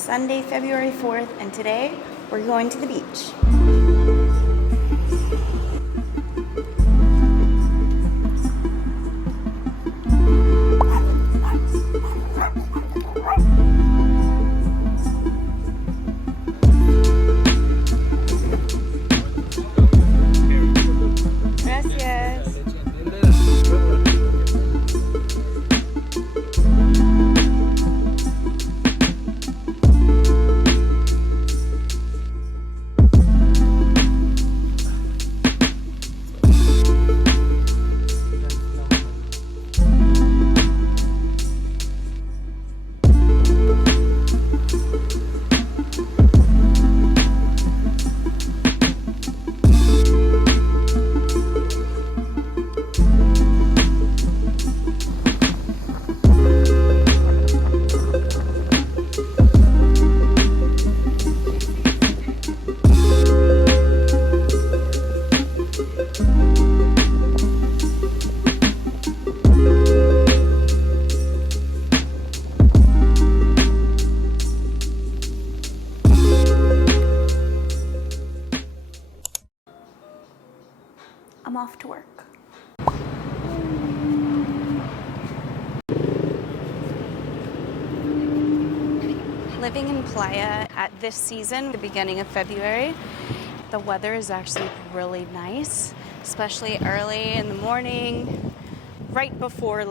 Sunday, February 4th, and today we're going to the beach. I'm off to work. Living in Playa at this season, the beginning of February, the weather is actually really nice, especially early in the morning, right before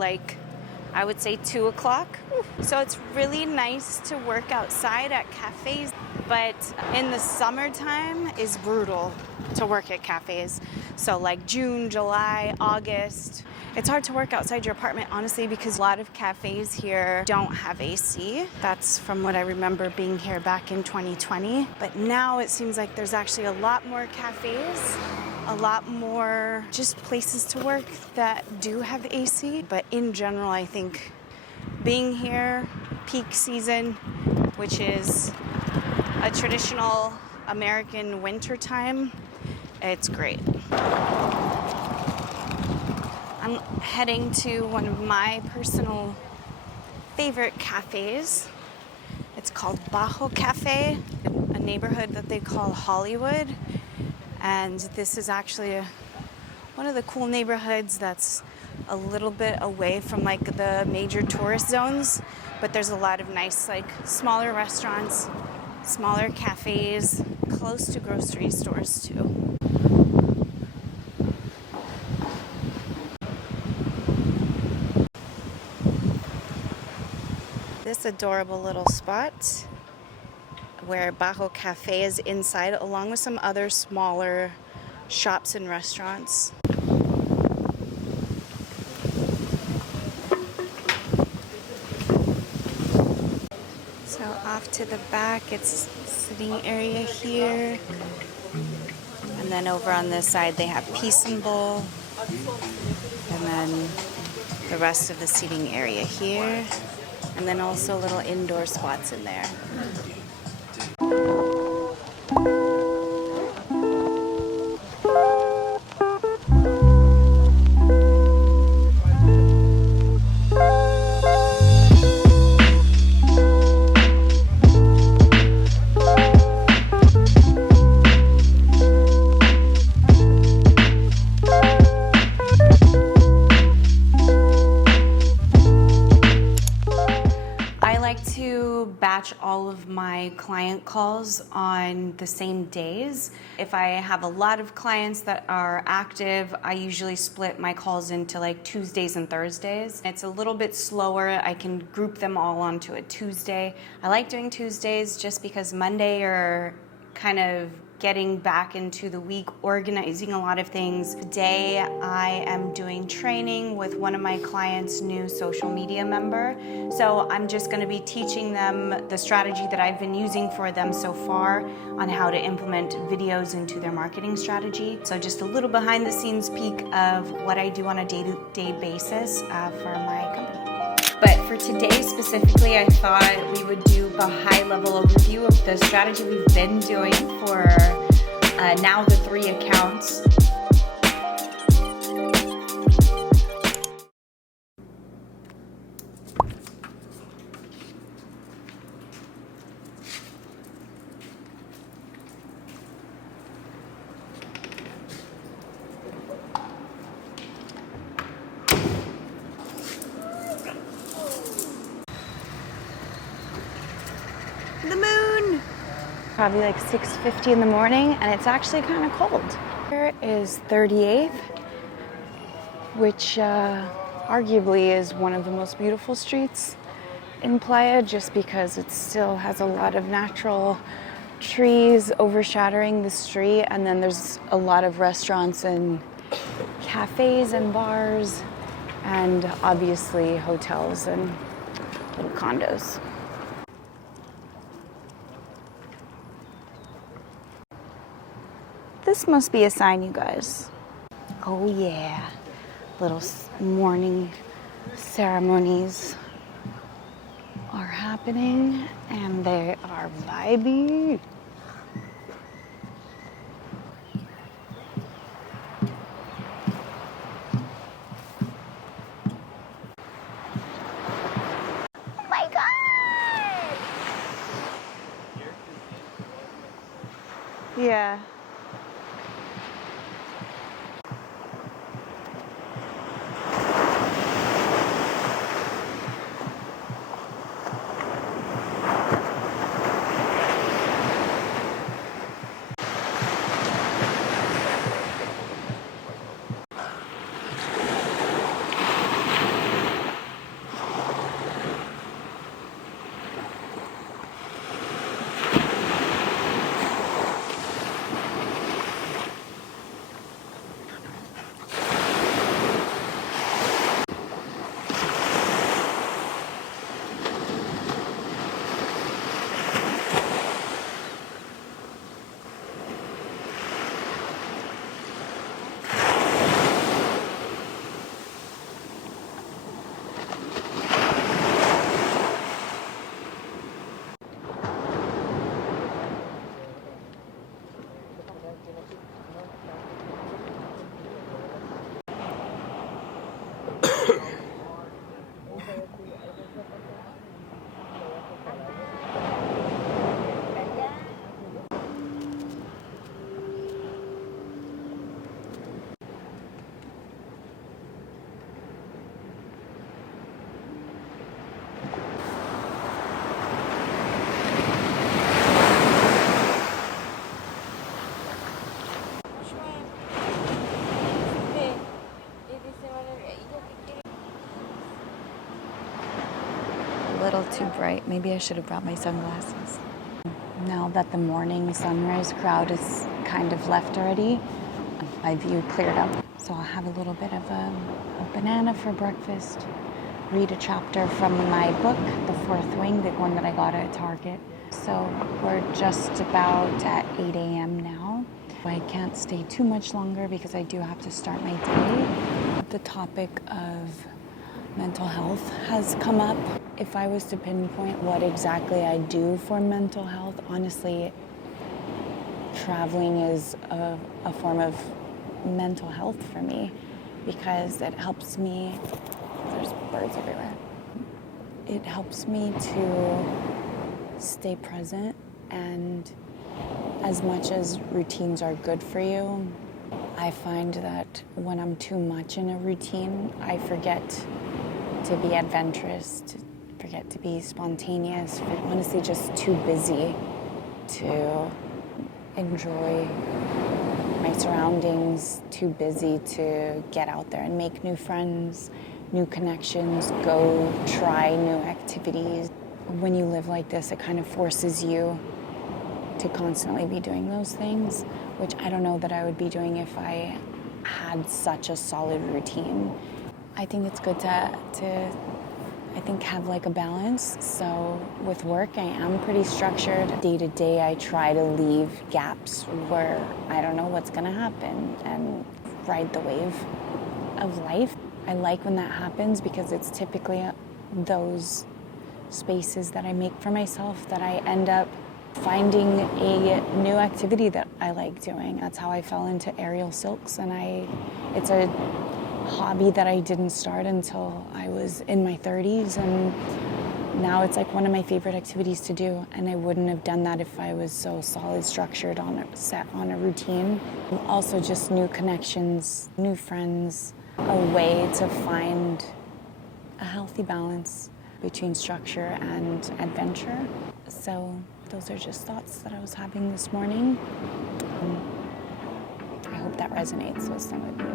I would say 2 o'clock. So it's really nice to work outside at cafes, but in the summertime is brutal to work at cafes. So like June, July, August, it's hard to work outside your apartment, honestly, because a lot of cafes here don't have AC. That's from what I remember being here back in 2020. But now it seems like there's actually a lot more cafes, a lot more just places to work that do have AC. But in general, I think being here, peak season, which is a traditional American winter time, it's great. I'm heading to one of my personal favorite cafes. It's called 𝐦𝐨𝐬 Cafe, a neighborhood that they call Hollywood. And this is actually one of the cool neighborhoods that's a little bit away from the major tourist zones, but there's a lot of nice smaller restaurants, smaller cafes, close to grocery stores too. This adorable little spot where 𝐦𝐨𝐬 Cafe is inside, along with some other smaller shops and restaurants. So off to the back, it's sitting area here. And then over on this side, they have Peace and Bowl. And then the rest of the seating area here. And then also little indoor spots in there. Batch all of my client calls on the same days. If I have a lot of clients that are active, I usually split my calls into Tuesdays and Thursdays. It's a little bit slower. I can group them all onto a Tuesday. I like doing Tuesdays just because Monday are kind of getting back into the week, organizing a lot of things. Today, I am doing training with one of my clients' new social media member. So I'm just gonna be teaching them the strategy that I've been using for them so far on how to implement videos into their marketing strategy. So just a little behind the scenes peek of what I do on a day-to-day basis for my company. But for today specifically, I thought we would do a high-level overview of the strategy we've been doing for now the 3 accounts. probably like 6:50 in the morning, and it's actually kind of cold. Here is 38th, which arguably is one of the most beautiful streets in Playa, just because it still has a lot of natural trees overshadowing the street, and then there's a lot of restaurants and cafes and bars, and obviously hotels and little condos. This must be a sign, you guys. Oh yeah, little morning ceremonies are happening, and they are vibey. Oh my God! Yeah. A little too bright. Maybe I should have brought my sunglasses. Now that the morning sunrise crowd is kind of left already, my view cleared up. So I'll have a little bit of a banana for breakfast, read a chapter from my book, The Fourth Wing, the one that I got at Target. So we're just about at 8 a.m. now. I can't stay too much longer because I do have to start my day. The topic of mental health has come up. If I was to pinpoint what exactly I do for mental health, honestly, traveling is a form of mental health for me because it helps me, there's birds everywhere. It helps me to stay present, and as much as routines are good for you, I find that when I'm too much in a routine, I forget to be adventurous, to forget to be spontaneous, honestly just too busy to enjoy my surroundings, too busy to get out there and make new friends, new connections, go try new activities. When you live like this, it kind of forces you to constantly be doing those things, which I don't know that I would be doing if I had such a solid routine. I think it's good to have like a balance. So with work, I am pretty structured. Day to day, I try to leave gaps where I don't know what's gonna happen and ride the wave of life. I like when that happens because it's typically those spaces that I make for myself that I end up finding a new activity that I like doing. That's how I fell into aerial silks, and it's a hobby that I didn't start until I was in my 30s, and now it's like one of my favorite activities to do, and I wouldn't have done that if I was so solid structured set on a routine. Also just new connections, new friends, a way to find a healthy balance between structure and adventure. So Those are just thoughts that I was having this morning. I hope that resonates with some of you.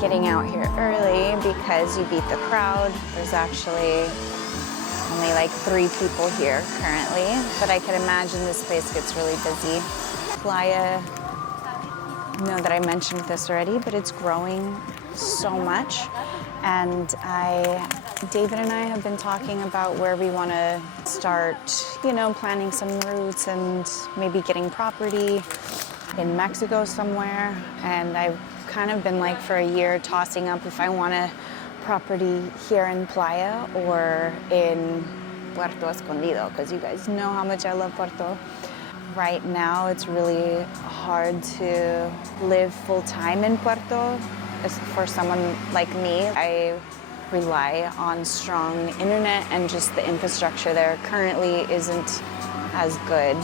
Getting out here early because you beat the crowd. There's actually only like 3 people here currently, but I can imagine this place gets really busy. Playa, I know that I mentioned this already, but it's growing so much. And David and I have been talking about where we want to start, you know, planning some routes and maybe getting property in Mexico somewhere. And I've kind of been like for a year tossing up if I want a property here in Playa or in Puerto Escondido, because you guys know how much I love Puerto. Right now it's really hard to live full-time in Puerto. For someone like me, I rely on strong internet, and just the infrastructure there currently isn't as good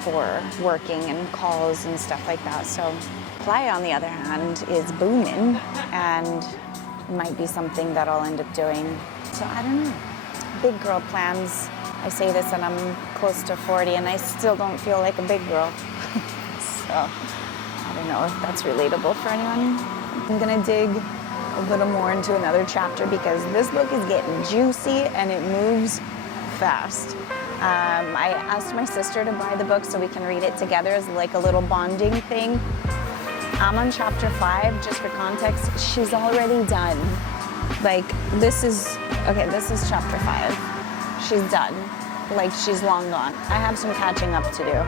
for working and calls and stuff like that. So Playa, on the other hand, is booming and might be something that I'll end up doing. So I don't know. Big girl plans. I say this and I'm close to 40 and I still don't feel like a big girl. So I don't know if that's relatable for anyone. I'm gonna dig a little more into another chapter because this book is getting juicy and it moves fast. I asked my sister to buy the book so we can read it together as like a little bonding thing. I'm on chapter 5, just for context. She's already done. Like, this is chapter 5. She's done. Like, she's long gone. I have some catching up to do.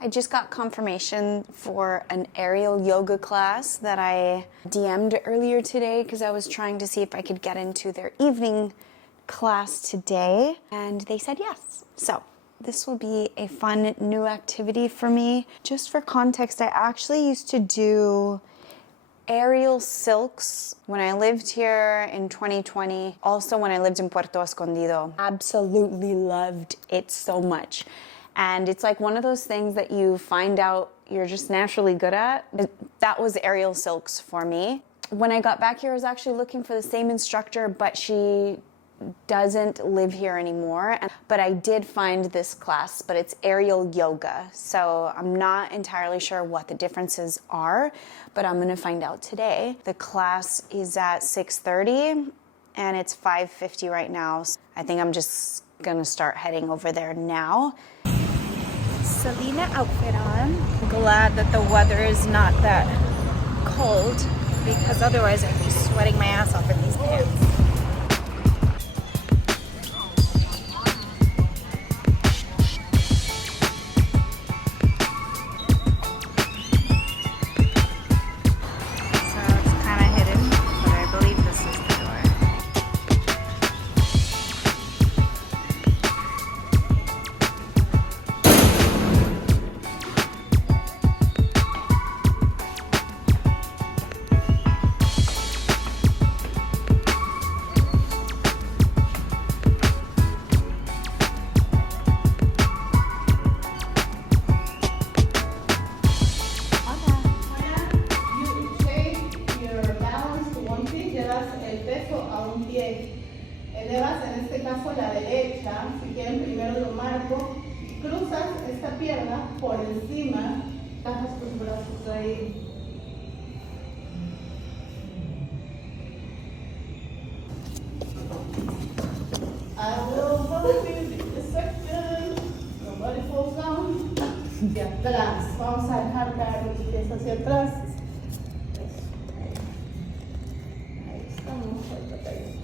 I just got confirmation for an aerial yoga class that I DM'd earlier today because I was trying to see if I could get into their evening class today, and they said yes. So this will be a fun new activity for me. Just for context, I actually used to do aerial silks when I lived here in 2020. Also when I lived in Puerto Escondido. Absolutely loved it so much. And it's like one of those things that you find out you're just naturally good at. That was aerial silks for me. When I got back here, I was actually looking for the same instructor, but she doesn't live here anymore. But I did find this class, but it's aerial yoga. So I'm not entirely sure what the differences are, but I'm gonna find out today. The class is at 6:30 and it's 5:50 right now. So I think I'm just gonna start heading over there now. Selena outfit on. Glad that the weather is not that cold because otherwise I'd be sweating my ass off in these pants. Elevas en este caso la derecha, si quieren primero lo marco, cruzas esta pierna por encima, bajas tus brazos ahí. I will fulfill the section, nobody falls down. Y atrás, vamos a dejar caer los pies hacia atrás. Ahí estamos, ahí.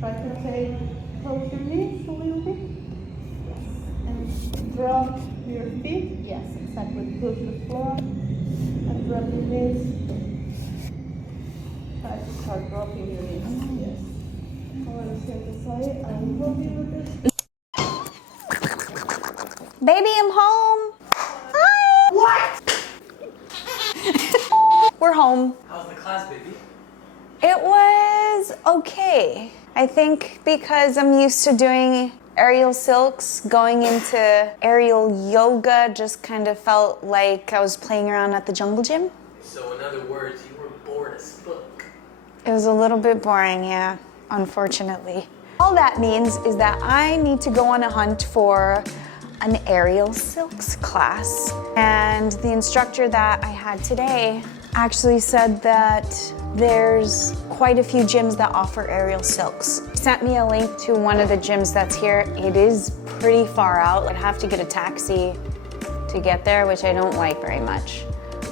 Try to say, close your knees a little bit. Yes. drop your feet. Yes, exactly. Go to the floor and drop your knees. Try to start dropping your knees. Yes. I'm going to set aside. I will help you with this. Baby, I'm home. Hi. What? We're home. How was the class, baby? It was okay. I think because I'm used to doing aerial silks, going into aerial yoga just kind of felt like I was playing around at the jungle gym. So in other words, you were bored as fuck. It was a little bit boring, yeah, unfortunately. All that means is that I need to go on a hunt for an aerial silks class. And the instructor that I had today actually said that there's quite a few gyms that offer aerial silks. He sent me a link to one of the gyms that's here. It is pretty far out. I'd have to get a taxi to get there, which I don't like very much.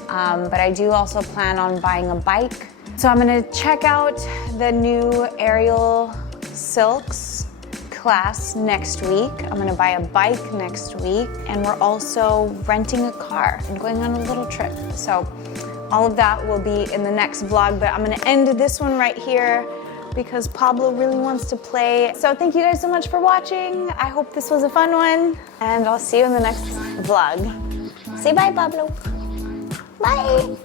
But I do also plan on buying a bike. So I'm gonna check out the new aerial silks class next week. I'm gonna buy a bike next week, and we're also renting a car and going on a little trip. So all of that will be in the next vlog, but I'm gonna end this one right here because Pablo really wants to play. So thank you guys so much for watching. I hope this was a fun one, and I'll see you in the next vlog. Say bye, Pablo. Bye.